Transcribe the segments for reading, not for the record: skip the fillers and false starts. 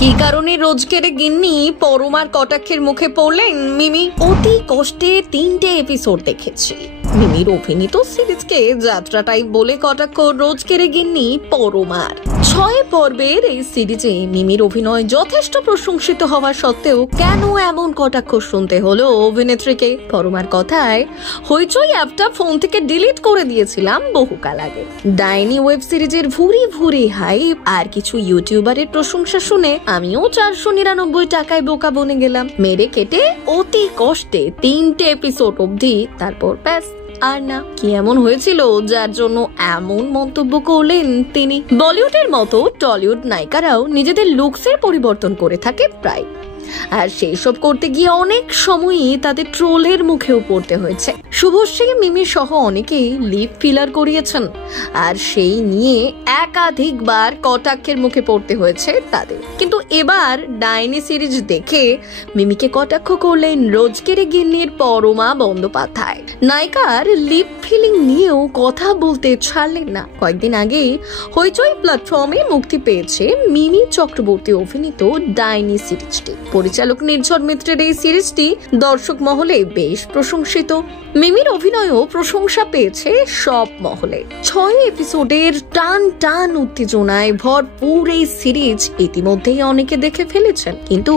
কি কারণে রোজকের গিন্নি পরমার কটাক্ষের মুখে পড়লেন মিমি? অতি কষ্টে 3টে এপিসোড দেখেছি। মিমির অভিনীত সিরিজকে যাত্রাটাই বলে কটাক্ষ রোজকের গিন্নি পরমার। 6 পর্বের এই সিরিজে মিমির অভিনয় যথেষ্ট প্রশংসিত হওয়া সত্ত্বেও কেন এমন কটাক্ষ শুনতে হলো অভিনেত্রীকে? পরমার কথায় হইচই অ্যাপটা ফোন থেকে ডিলিট করে দিয়েছিলাম বহুকাল আগে। ডাইনি ওয়েব সিরিজের ভুরি ভুরি হাইপ আর কিছু ইউটিউবারের প্রশংসা শুনে আমিও 499 টাকায় বোকা বনে গেলাম। মেরে কেটে অতি কষ্টে 3টে এপিসোড অবধি, তারপর ব্যাস আর না। কি এমন হয়েছিল যার জন্য এমন মন্তব্য করলেন তিনি? বলিউডের মতো টলিউড নায়িকারাও নিজেদের লুকসের পরিবর্তন করে থাকে প্রায়, আর সেই সব করতে গিয়ে অনেক সময়ই তাদের ট্রোলের মুখেও পড়তে হয়েছে। শুভশ্রী, মিমি সহ অনেকেই লিপ ফিলার করিয়েছেন, আর সেই নিয়ে একাধিকবার কটাক্ষের মুখে পড়তে হয়েছে তাদের। কিন্তু এবার ডাইনি সিরিজ দেখে মিমিকে কটাক্ষ করলেন রোজকের গিন্নির পরমা বন্দ্যোপাধ্যায়। নায়িকার লিপ ফিলিং নিয়েও কথা বলতে ছাড়লেন না। কয়েকদিন আগে হইচই প্ল্যাটফর্মে মুক্তি পেয়েছে মিমি চক্রবর্তী অভিনীত ডাইনি সিরিজটি। পরিচালক নির্ঝর মিত্রের এই সিরিজটি দর্শক মহলে বেশ প্রশংসিত। মিমির অভিনয়ও প্রশংসা পেয়েছে সব মহলে। 6 এপিসোডের টান টান উত্তেজনায় ভরপুর এই সিরিজ ইতিমধ্যেই অনেকে দেখে ফেলেছেন, কিন্তু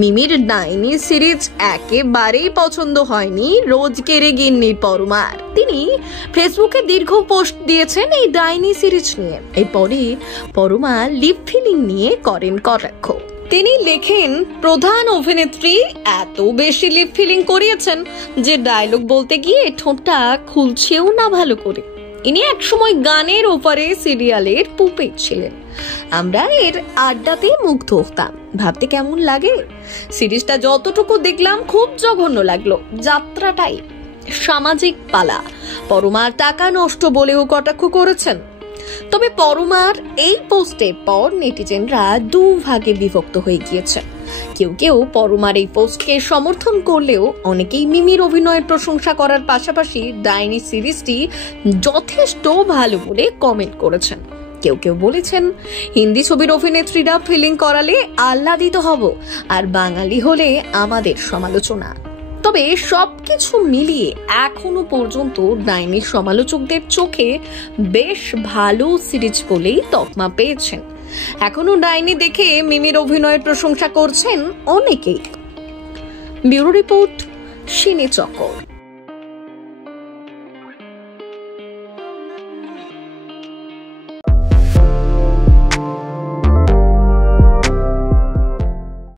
মিমির ডাইনি সিরিজ একেবারেই পছন্দ হয়নি রোজকের গিন্নির পরমার। তিনি ফেসবুকে দীর্ঘ পোস্ট দিয়েছেন এই ডাইনি সিরিজ নিয়ে। এরপরই পরমা লিপ ফিলিং নিয়ে করেন কটাক্ষ। তিনি লেখেন, প্রধান অভিনেত্রী এত বেশি লিপ ফিলিং করিয়েছেন যে ডায়লগ বলতে গিয়ে ঠোঁটটা খুলছেও না ভালো করে। ইনি একসময় গানের ওপারে সিরিয়ালের পুপেট ছিলেন। আমরা এর আড্ডাতে মুগ্ধ হতাম। ভাবতে কেমন লাগে? সিরিজটা যতটুকু দেখলাম খুব জঘন্য লাগলো। যাত্রাটাই সামাজিক পালা। পরমার টাকা নষ্ট বলেও কটাক্ষ করেছেন। তবে পরমার এই পোস্টের পর নেটিজেনরা 2 ভাগে বিভক্ত হয়ে গিয়েছে। কেউ কেউ পরমার এই পোস্টকে সমর্থন করলেও অনেকেই মিমির অভিনয়ের প্রশংসা করার পাশাপাশি ডাইনি সিরিজটি যথেষ্ট ভালো বলে কমেন্ট করেছেন। কেউ কেউ বলেছেন, হিন্দি ছবির অভিনেত্রীরা ফিলিং করালে আহ্লাদিত হব, আর বাঙালি হলে আমাদের সমালোচনা। তবে সবকিছু মিলিয়ে এখনো পর্যন্ত ডাইনির সমালোচকদের চোখে বেশ ভালো সিরিজ বলেই তকমা পেয়েছেন। এখনো ডাইনি দেখে মিমির অভিনয়ের প্রশংসা করছেন অনেকেই। ব্যুরো রিপোর্ট, সিনে চক্কর।